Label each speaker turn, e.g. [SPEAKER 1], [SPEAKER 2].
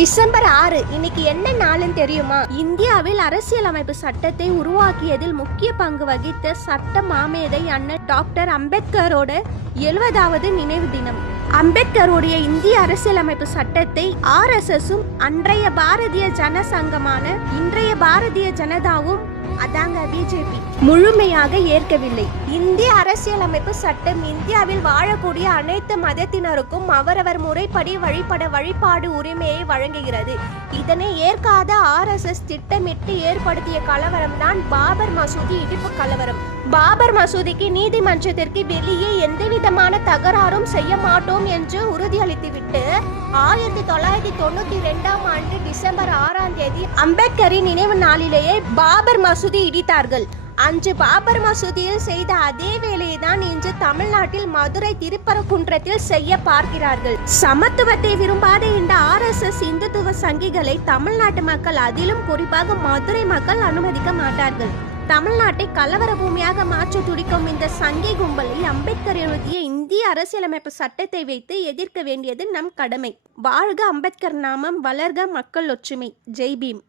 [SPEAKER 1] December ஆறு இன்னைக்கு என்ன நாளுன்னு தெரியுமா? இந்தியாவில் அரசியலமைப்பு சட்டத்தை உருவாக்கியதில் முக்கிய பங்கு வகித்த சட்ட மாமேதை அண்ணன் டாக்டர் அம்பேத்கரோட எழுபதாவது நினைவு தினம். அம்பேத்கருடைய இந்திய அரசியலமைப்பு சட்டத்தை ஆர்எஸ்எஸும் அன்றைய பாரதிய ஜனசங்கமான இன்றைய பாரதிய ஜனதாவும் அதாங்க பிஜேபி முழுமையாக ஏற்கவில்லை. இந்திய அரசியலமைப்பு சட்டம் இந்தியாவில் வாழக்கூடிய அனைத்து மதத்தினருக்கும் அவரவர் முறைப்படி வழிபட வழிபாடு உரிமையை வழங்குகிறது. இதனை ஏற்காத ஆர்எஸ்எஸ் திட்டமிட்டு ஏற்படுத்திய கலவரம் தான் பாபர் மசூதி இடிப்பு கலவரம். பாபர் மசூதிக்கு நீதிமன்றத்திற்கு வெளியே எந்தவிதமான தகராறும் செய்ய மாட்டோம் என்று உறுதியளித்துவிட்டு ஆயிரத்தி தொள்ளாயிரத்தி தொண்ணூத்தி ரெண்டாம் ஆண்டு டிசம்பர் ஆறாம் தேதி அம்பேத்கரின் நினைவு நாளிலேயே பாபர் மசூதி இடித்தார்கள். அன்று பாபர் மசூதியில் செய்த அதே வேலையை தான் இன்று தமிழ்நாட்டில் மதுரை திருப்பரங்குன்றத்தில் செய்ய பார்க்கிறார்கள். சமத்துவத்தை விரும்பாத இந்த ஆர்எஸ்எஸ் இந்துத்துவ சங்கிகளை தமிழ்நாட்டு மக்கள் அதிலும் குறிப்பாக மதுரை மக்கள் அனுமதிக்க மாட்டார்கள். தமிழ்நாட்டை கலவர பூமியாக மாற்ற துடிக்கும் இந்த சங்கி கும்பலை அம்பேத்கர் எழுதிய இந்திய அரசியலமைப்பு சட்டத்தை வைத்து எதிர்க்க வேண்டியது நம் கடமை. வாழ்க அம்பேத்கர் நாமம் வளர்க மக்கள் ஒற்றுமை. ஜெய் பீம்.